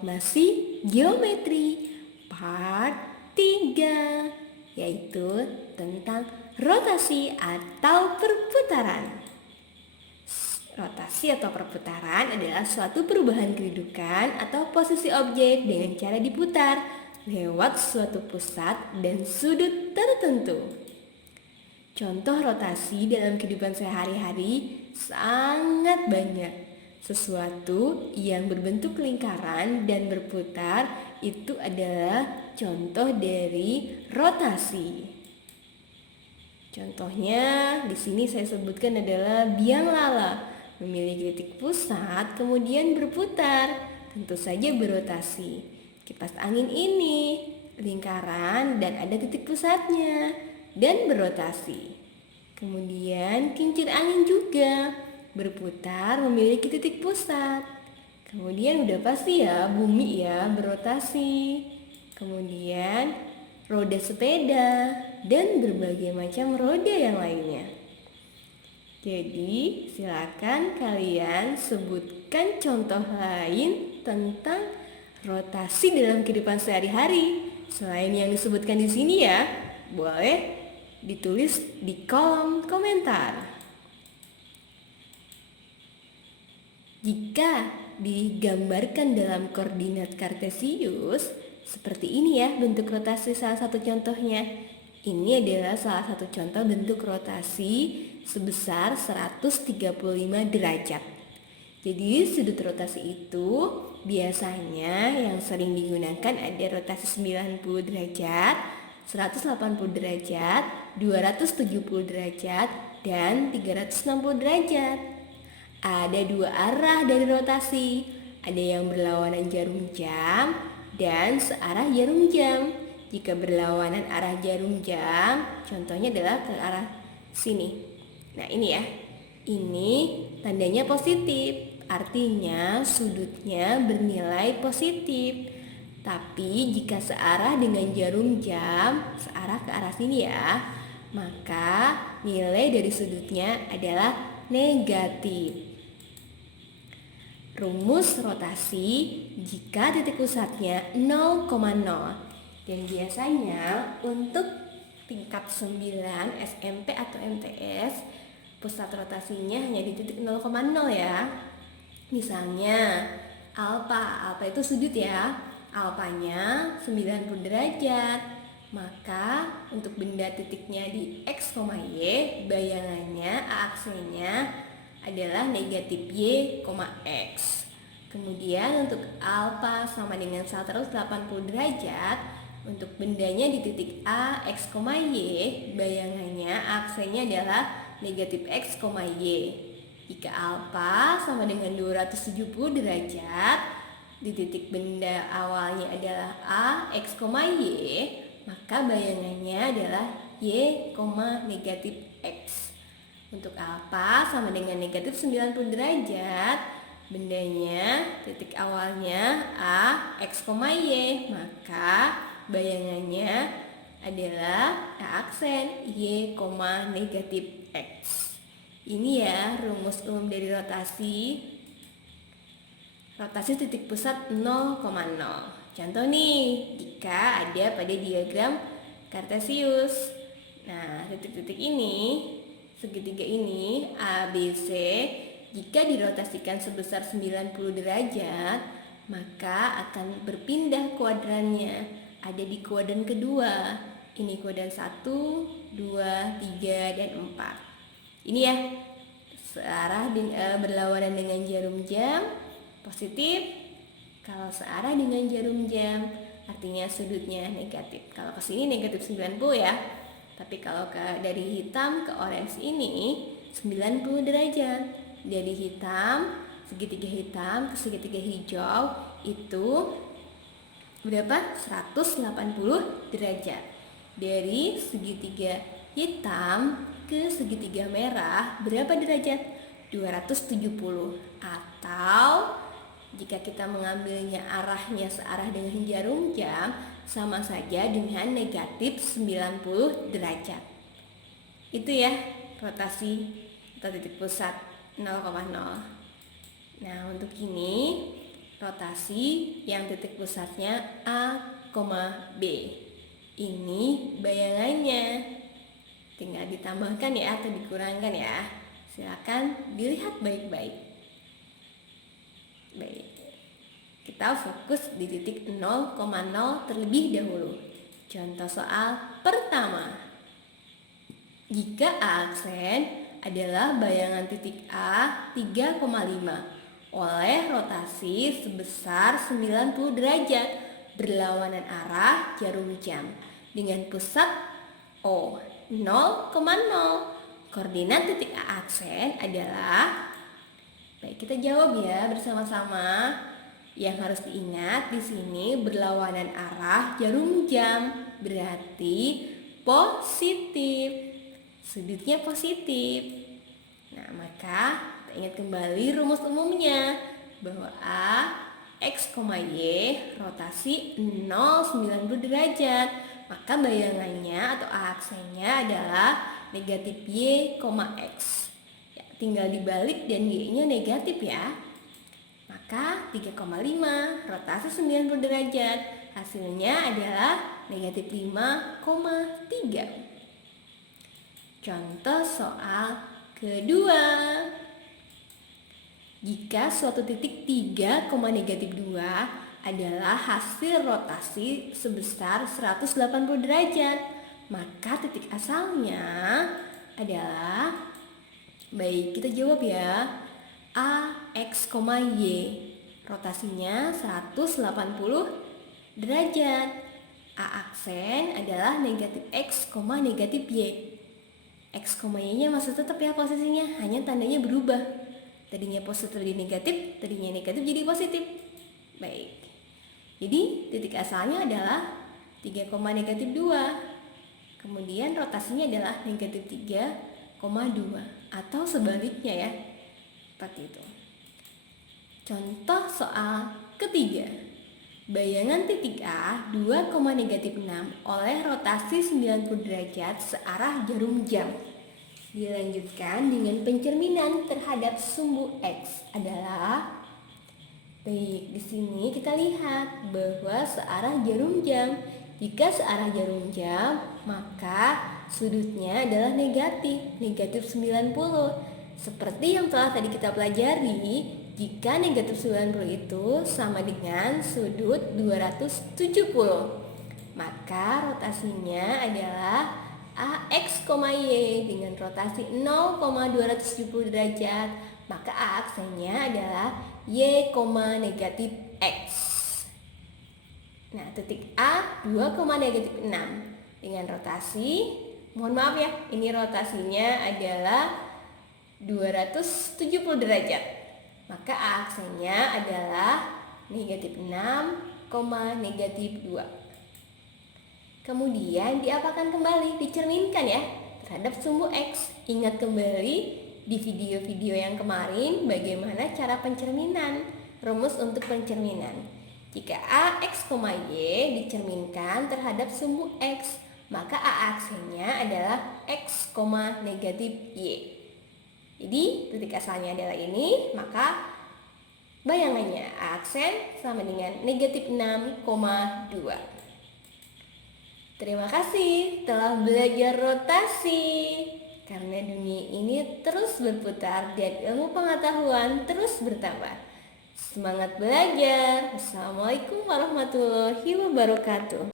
Informasi geometri part 3, yaitu tentang rotasi atau perputaran. Rotasi atau perputaran adalah suatu perubahan kedudukan atau posisi objek dengan cara diputar lewat suatu pusat dan sudut tertentu. Contoh rotasi dalam kehidupan sehari-hari sangat banyak. Sesuatu yang berbentuk lingkaran dan berputar itu adalah contoh dari rotasi. Contohnya di sini saya sebutkan adalah biang lala, memiliki titik pusat kemudian berputar, tentu saja berotasi. Kipas angin ini lingkaran dan ada titik pusatnya dan berotasi. Kemudian kincir angin juga berputar memiliki titik pusat. Kemudian udah pasti ya bumi ya berotasi. Kemudian roda sepeda dan berbagai macam roda yang lainnya. Jadi silakan kalian sebutkan contoh lain tentang rotasi dalam kehidupan sehari-hari selain yang disebutkan di sini ya. Boleh ditulis di kolom komentar. Jika digambarkan dalam koordinat kartesius, seperti ini ya bentuk rotasi salah satu contohnya. Ini adalah salah satu contoh bentuk rotasi sebesar 135 derajat. Jadi sudut rotasi itu biasanya yang sering digunakan ada rotasi 90 derajat, 180 derajat, 270 derajat, dan 360 derajat. Ada dua arah dari rotasi, ada yang berlawanan jarum jam dan searah jarum jam. Jika berlawanan arah jarum jam, contohnya adalah ke arah sini. Nah ini ya, ini tandanya positif, artinya sudutnya bernilai positif. Tapi jika searah dengan jarum jam, searah ke arah sini ya, maka nilai dari sudutnya adalah negatif. Rumus rotasi jika titik pusatnya 0,0 dan biasanya untuk tingkat 9 SMP atau MTS pusat rotasinya hanya di titik 0,0 ya. Misalnya alfa itu sudut ya, alfanya 90 derajat. Maka untuk benda titiknya di X, Y, bayangannya aksenya adalah negatif Y, X. Kemudian untuk alfa sama dengan 180 derajat, untuk bendanya di titik A, X, Y, bayangannya aksenya adalah negatif X, Y. Jika alfa sama dengan 270 derajat, di titik benda awalnya adalah A, X, Y, maka bayangannya adalah Y, negatif X. Untuk alfa sama dengan negatif 90 derajat, bendanya titik awalnya A, X, Y, maka bayangannya adalah aksen Y, negatif X. Ini ya rumus umum dari rotasi. Rotasi titik pusat 0,0. Contoh nih, jika ada pada diagram kartesius. Nah, titik-titik ini, segitiga ini A, B, C, jika dirotasikan sebesar 90 derajat, maka akan berpindah kuadrannya. Ada di kuadran kedua. Ini kuadran 1, 2, 3, dan 4. Ini ya, searah berlawanan dengan jarum jam, positif. Kalau searah dengan jarum jam, artinya sudutnya negatif. Kalau ke sini negatif 90 ya. Tapi kalau dari hitam ke orange ini 90 derajat. Dari hitam, segitiga hitam ke segitiga hijau itu berapa? 180 derajat. Dari segitiga hitam ke segitiga merah berapa derajat? 270. Atau jika kita mengambilnya arahnya searah dengan jarum jam, sama saja dengan negatif 90 derajat. Itu ya rotasi atau titik pusat 0,0. Nah untuk ini rotasi yang titik pusatnya A, B. Ini bayangannya. Tinggal ditambahkan ya atau dikurangkan ya. Silakan dilihat baik-baik. Baik. Kita fokus di titik 0,0 terlebih dahulu. Contoh soal pertama. Jika A aksen adalah bayangan titik A 3,5 oleh rotasi sebesar 90 derajat berlawanan arah jarum jam dengan pusat O 0,0. Koordinat titik A aksen adalah, baik kita jawab ya bersama-sama. Yang harus diingat di sini berlawanan arah jarum jam, berarti positif. Sudutnya positif. Nah, maka kita ingat kembali rumus umumnya bahwa A X, Y rotasi 0,90 derajat. Maka bayangannya atau A aksennya adalah negatif Y, X. Ya, tinggal dibalik dan Y-nya negatif ya. Maka 3,5 rotasi 90 derajat. Hasilnya adalah negatif 5,3. Contoh soal kedua. Jika suatu titik 3, negatif 2 adalah hasil rotasi sebesar 180 derajat, maka titik asalnya adalah, baik kita jawab ya, A, X, Y. Rotasinya 180 derajat. A aksen adalah negatif X, negatif Y. X, Y-nya masih tetap ya posisinya, hanya tandanya berubah. Tadinya positif jadi negatif, tadinya negatif jadi positif. Baik. Jadi titik asalnya adalah 3, negatif 2. Kemudian rotasinya adalah negatif 3,2 atau sebaliknya ya. Seperti itu. Contoh soal ketiga. Bayangan titik A 2, negatif 6 oleh rotasi 90 derajat searah jarum jam. Dilanjutkan dengan pencerminan terhadap sumbu X adalah, baik, di sini kita lihat bahwa searah jarum jam. Jika searah jarum jam, maka sudutnya adalah negatif 90. Seperti yang telah tadi kita pelajari, jika negatif 90 itu sama dengan sudut 270, maka rotasinya adalah AX, Y dengan rotasi 0,270 derajat. Maka A aksennya adalah Y, negatif X. Nah, titik A 2, negatif 6 dengan rotasi, mohon maaf ya, ini rotasinya adalah 270 derajat. Maka A aksennya adalah negatif 6, negatif 2. Kemudian diapakan kembali, dicerminkan ya terhadap sumbu X. Ingat kembali di video-video yang kemarin bagaimana cara pencerminan, rumus untuk pencerminan. Jika A, X, Y dicerminkan terhadap sumbu X, maka A aksennya adalah X, negatif Y. Jadi titik asalnya adalah ini, maka bayangannya A aksen sama dengan negatif 6,2. Terima kasih telah belajar rotasi. Karena dunia ini terus berputar dan ilmu pengetahuan terus bertambah. Semangat belajar. Assalamualaikum warahmatullahi wabarakatuh.